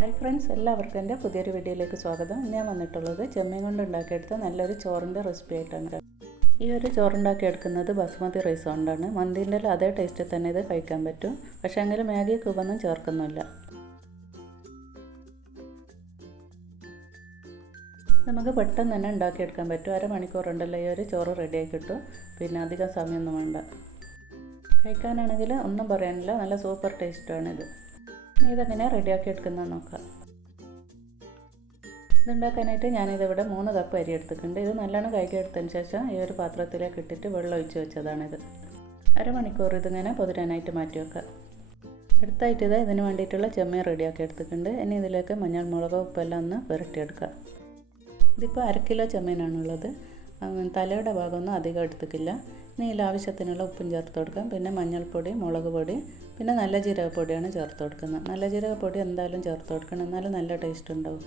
Hi friends എല്ലാവർക്കും എന്റെ പുതിയൊരു വീഡിയോയിലേക്ക് സ്വാഗതം. ഞാൻ വന്നിട്ടുള്ളത് ചെമ്മീൻ കൊണ്ട് ഉണ്ടാക്കിയെടുത്ത നല്ലൊരു ചോറിന്റെ റെസിപ്പി ആയിട്ടാണ് ഈ ഒരു ചോറുണ്ടാക്കി എടുക്കുന്നത് ബസുമതി റൈസ് കൊണ്ടാണ്. മന്തിന്റെ അതേ ടേസ്റ്റിൽ തന്നെ ഇത് കഴിക്കാൻ പറ്റും. പക്ഷേ എങ്കിലും മാഗി ക്യൂബൊന്നും ചേർക്കുന്നില്ല. നമുക്ക് പെട്ടെന്ന് തന്നെ ഉണ്ടാക്കിയെടുക്കാൻ പറ്റും. അരമണിക്കൂറുണ്ടല്ലോ ഈ ഒരു ചോറ് റെഡിയായി കിട്ടും. പിന്നെ അധികം സമയമൊന്നും വേണ്ട. കഴിക്കാനാണെങ്കിൽ ഒന്നും പറയാനില്ല. നല്ല സൂപ്പർ ടേസ്റ്റാണിത് ഇതെങ്ങനെ റെഡിയാക്കി എടുക്കുന്നത് നോക്കാം. ഇതുണ്ടാക്കാനായിട്ട് ഞാനിതിവിടെ മൂന്ന് കപ്പ് അരി എടുത്തിട്ടുണ്ട്. ഇത് നല്ലോണം കൈകി എടുത്തതിന് ശേഷം ഈ ഒരു പാത്രത്തിലേക്ക് ഇട്ടിട്ട് വെള്ളം ഒഴിച്ച് വെച്ചതാണിത്. അരമണിക്കൂർ ഇതിങ്ങനെ പൊതിരാനായിട്ട് മാറ്റി വെക്കുക അടുത്തായിട്ട് ഇത് ഇതിന് വേണ്ടിയിട്ടുള്ള ചെമ്മീൻ റെഡിയാക്കി എടുത്തിട്ടുണ്ട്. ഇനി ഇതിലേക്ക് മഞ്ഞൾ മുളക് ഉപ്പെല്ലാം ഒന്ന് പുരട്ടിയെടുക്കാം ഇതിപ്പോൾ അര കിലോ ചെമ്മീനാണുള്ളത് തലയുടെ ഭാഗമൊന്നും അധികം എടുത്തിട്ടില്ല. ഇതിൽ ആവശ്യത്തിനുള്ള ഉപ്പും ചേർത്ത് കൊടുക്കാം. പിന്നെ മഞ്ഞൾപ്പൊടി മുളക് പൊടി പിന്നെ നല്ല ജീരകപ്പൊടിയാണ് ചേർത്ത് കൊടുക്കുന്നത്. നല്ല ജീരകപ്പൊടി എന്തായാലും ചേർത്ത് കൊടുക്കണം. എന്നാലും നല്ല ടേസ്റ്റ് ഉണ്ടാവും.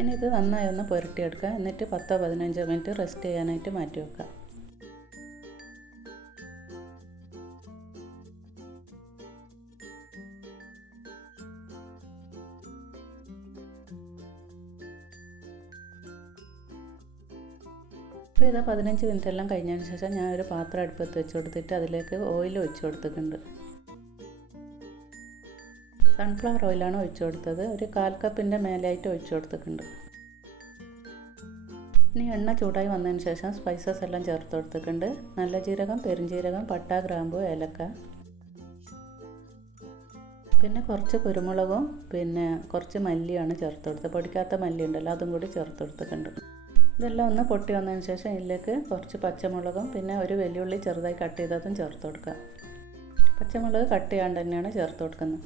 ഇനി ഇത് നന്നായി ഒന്ന് പുരട്ടിയെടുക്കുക. എന്നിട്ട് പത്തോ പതിനഞ്ചോ മിനിറ്റ് റെസ്റ്റ് ചെയ്യാനായിട്ട് മാറ്റി വെക്കാം അപ്പോൾ ഇതാ പതിനഞ്ച് മിനിറ്റ് എല്ലാം കഴിഞ്ഞതിന് ശേഷം ഞാൻ ഒരു പാത്രം അടുപ്പത്ത് വെച്ച് കൊടുത്തിട്ട് അതിലേക്ക് ഓയിൽ ഒഴിച്ചു കൊടുത്തിട്ടുണ്ട്. സൺഫ്ലവർ ഓയിലാണ് ഒഴിച്ചു കൊടുത്തത്. ഒരു കാൽ കപ്പിന്റെ മേലായിട്ട് ഒഴിച്ചു കൊടുത്തിട്ടുണ്ട്. ഇനി എണ്ണ ചൂടായി വന്നതിന് ശേഷം സ്പൈസസ് എല്ലാം ചേർത്ത് കൊടുത്തിട്ടുണ്ട്. നല്ല ജീരകം പെരുംജീരകം പട്ട ഗ്രാമ്പു ഏലക്ക. പിന്നെ കുറച്ച് കുരുമുളകും പിന്നെ കുറച്ച് മല്ലിയാണ് ചേർത്ത് കൊടുത്തത്. പൊടിക്കാത്ത മല്ലി ഉണ്ടല്ലോ അതും കൂടി ചേർത്ത് കൊടുത്തിട്ടുണ്ട്. ഇതെല്ലാം ഒന്ന് പൊട്ടി വന്നതിന് ശേഷം ഇതിലേക്ക് കുറച്ച് പച്ചമുളകും പിന്നെ ഒരു വെല്ലുള്ളി ചെറുതായി കട്ട് ചെയ്തതും ചേർത്ത് കൊടുക്കുക. പച്ചമുളക് കട്ട് ചെയ്യാണ്ട് തന്നെയാണ് ചേർത്ത് കൊടുക്കുന്നത്.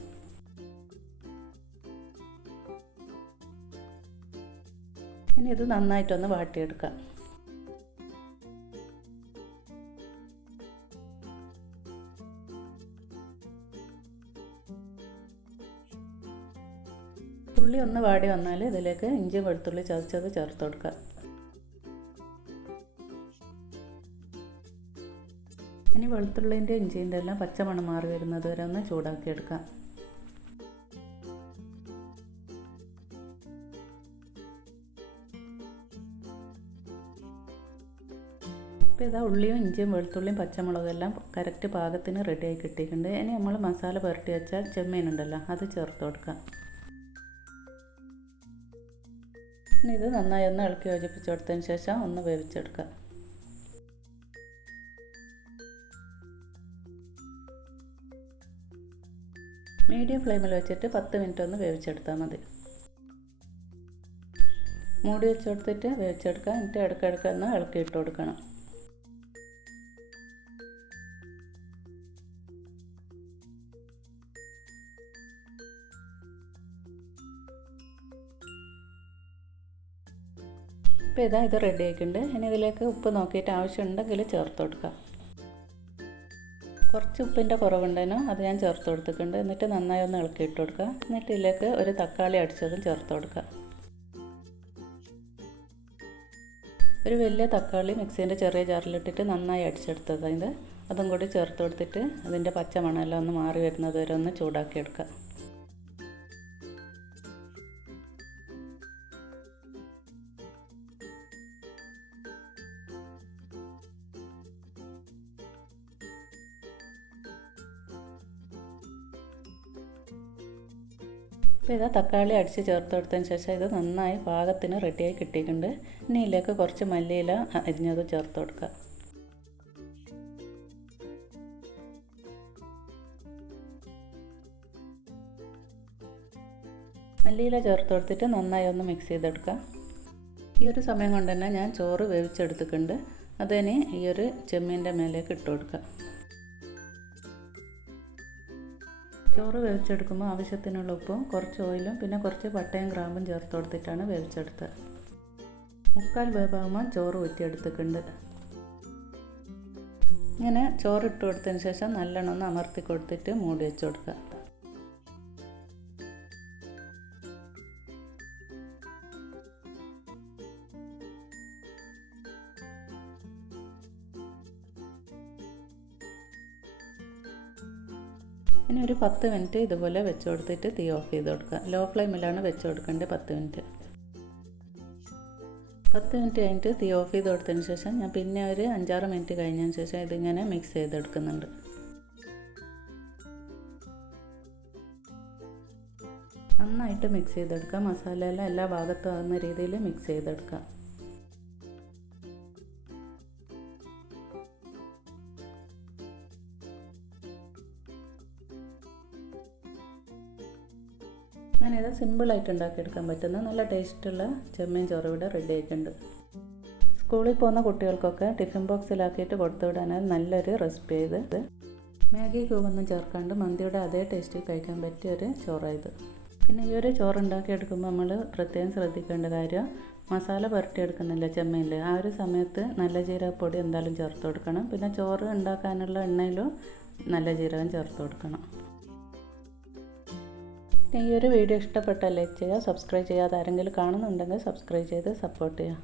ഇനി ഇത് നന്നായിട്ടൊന്ന് വാട്ടിയെടുക്കാം ഉള്ളി ഒന്ന് വാടി വന്നാൽ ഇതിലേക്ക് ഇഞ്ചി വെളുത്തുള്ളി ചതച്ചത് ചേർത്ത് കൊടുക്കുക. വെളുത്തുള്ളിന്റെ ഇഞ്ചിന്റെ എല്ലാം പച്ചമണം മാറി വരുന്നത് വരെ ഒന്ന് ചൂടാക്കിയെടുക്കാം. ഇപ്പോൾ ഇതാ ഉള്ളിയും ഇഞ്ചിയും വെളുത്തുള്ളിയും പച്ചമുളകും എല്ലാം കറക്റ്റ് പാകത്തിന് റെഡിയായി കിട്ടിയിട്ടുണ്ട്. ഇനി നമ്മൾ മസാല പുരട്ടി വെച്ചാൽ ചെമ്മീനുണ്ടല്ലോ അത് ചേർത്ത് കൊടുക്കാം. ഇനി ഇത് നന്നായി ഒന്ന് ഇളക്കി യോജിപ്പിച്ച് കൊടുത്തതിന് ശേഷം ഒന്ന് വേവിച്ചെടുക്കാം. മീഡിയം ഫ്ലെയിമിൽ വെച്ചിട്ട് പത്ത് മിനിറ്റ് ഒന്ന് വേവിച്ചെടുത്താൽ മതി. മൂടി വെച്ച് കൊടുത്തിട്ട് വേവിച്ചെടുക്കുക. എന്നിട്ട് ഇടയ്ക്കിടയ്ക്ക് ഒന്ന് ഇളക്കിയിട്ട് കൊടുക്കണം. ഇപ്പോൾ ഇതാ ഇത് റെഡി ആയിട്ടുണ്ട്. ഇനി ഇതിലേക്ക് ഉപ്പ് നോക്കിയിട്ട് ആവശ്യമുണ്ടെങ്കിൽ ചേർത്ത് കൊടുക്കാം. കുറച്ച് ഉപ്പിന്റെ കുറവുണ്ടേനോ അത് ഞാൻ ചേർത്ത് കൊടുത്തിട്ടുണ്ട്. എന്നിട്ട് നന്നായി ഒന്ന് ഇളക്കിയിട്ട് കൊടുക്കുക. എന്നിട്ട് ഇതിലേക്ക് ഒരു തക്കാളി അടിച്ചതും ചേർത്ത് കൊടുക്കുക. ഒരു വലിയ തക്കാളി മിക്സീന്റെ ചെറിയ ജാറിലിട്ടിട്ട് നന്നായി അടിച്ചെടുത്തത് അതിന്റെ അതും കൂടി ചേർത്ത് കൊടുത്തിട്ട് അതിന്റെ പച്ച മണമെല്ലാം ഒന്ന് മാറി വരുന്നത് വരെ ഒന്ന് ചൂടാക്കി എടുക്കുക. അപ്പോൾ ഇത് തക്കാളി അടിച്ച് ചേർത്ത് കൊടുത്തതിന് ശേഷം ഇത് നന്നായി പാകത്തിന് റെഡിയായി കിട്ടിയിട്ടുണ്ട്. ഇനി ഇതിലേക്ക് കുറച്ച് മല്ലിയില അരിഞ്ഞത് ചേർത്ത് കൊടുക്കുക മല്ലിയില ചേർത്ത് കൊടുത്തിട്ട് നന്നായി ഒന്ന് മിക്സ് ചെയ്തെടുക്കുക. ഈ ഒരു സമയം കൊണ്ട് തന്നെ ഞാൻ ചോറ് വേവിച്ചെടുത്തിട്ടുണ്ട്. അതിന് ഈ ഒരു ചെമ്മീന്റെ മേലേക്ക് ഇട്ട് കൊടുക്കുക. ചോറ് വേവിച്ചെടുക്കുമ്പോൾ ആവശ്യത്തിനുള്ള ഉപ്പും കുറച്ച് ഓയിലും പിന്നെ കുറച്ച് പട്ടയും ഗ്രാമ്പും ചേർത്ത് കൊടുത്തിട്ടാണ് വേവിച്ചെടുത്തത്. മുക്കാൽ വേവാകുമ്പോൾ ചോറ് ഊറ്റിയെടുത്തിട്ടുണ്ട്. ഇങ്ങനെ ചോറ് ഇട്ട് കൊടുത്തതിന് ശേഷം നല്ലോണം ഒന്ന് അമർത്തി കൊടുത്തിട്ട് മൂടി വെച്ച് കൊടുക്കുക. ഇനി ഒരു പത്ത് മിനിറ്റ് ഇതുപോലെ വെച്ച് കൊടുത്തിട്ട് തീ ഓഫ് ചെയ്ത് കൊടുക്കുക. ലോ ഫ്ലെയിമിലാണ് വെച്ച് കൊടുക്കേണ്ടത് പത്ത് മിനിറ്റ്. പത്ത് മിനിറ്റ് കഴിഞ്ഞിട്ട് തീ ഓഫ് ചെയ്ത് കൊടുത്തതിന് ശേഷം ഞാൻ പിന്നെ ഒരു അഞ്ചാറ് മിനിറ്റ് കഴിഞ്ഞതിന് ശേഷം ഇതിങ്ങനെ മിക്സ് ചെയ്തെടുക്കുന്നുണ്ട് നന്നായിട്ട് മിക്സ് ചെയ്തെടുക്കുക. മസാലയെല്ലാം എല്ലാ ഭാഗത്തും ആകുന്ന രീതിയിൽ മിക്സ് ചെയ്തെടുക്കുക. അങ്ങനെ ഇത് സിമ്പിളായിട്ട് ഉണ്ടാക്കിയെടുക്കാൻ പറ്റുന്ന നല്ല ടേസ്റ്റുള്ള ചെമ്മീൻ ചോറ് ഇവിടെ റെഡി ആയിട്ടുണ്ട്. സ്കൂളിൽ പോകുന്ന കുട്ടികൾക്കൊക്കെ ടിഫിൻ ബോക്സിലാക്കിയിട്ട് കൊടുത്തു വിടാനാൽ നല്ലൊരു റെസിപ്പി ഇത് മാഗി ക്യൂബൊന്നും ചേർക്കാണ്ട് മന്തിയുടെ അതേ ടേസ്റ്റിൽ കഴിക്കാൻ പറ്റിയ ഒരു ചോറായത്. പിന്നെ ഈ ഒരു ചോറ് ഉണ്ടാക്കിയെടുക്കുമ്പോൾ നമ്മൾ പ്രത്യേകം ശ്രദ്ധിക്കേണ്ട കാര്യം മസാല പുരട്ടിയെടുക്കുന്നില്ല ചെമ്മീനിൽ ആ ഒരു സമയത്ത് നല്ല ജീരകപ്പൊടി എന്തായാലും ചേർത്ത് കൊടുക്കണം. പിന്നെ ചോറ് ഉണ്ടാക്കാനുള്ള എണ്ണയിലും നല്ല ജീരകം ചേർത്ത് കൊടുക്കണം. ഈ ഒരു വീഡിയോ ഇഷ്ടപ്പെട്ടാൽ ലൈക്ക് ചെയ്യുക സബ്സ്ക്രൈബ് ചെയ്യാതെ ആരെങ്കിലും കാണുന്നുണ്ടെങ്കിൽ സബ്സ്ക്രൈബ് ചെയ്ത് സപ്പോർട്ട് ചെയ്യുക.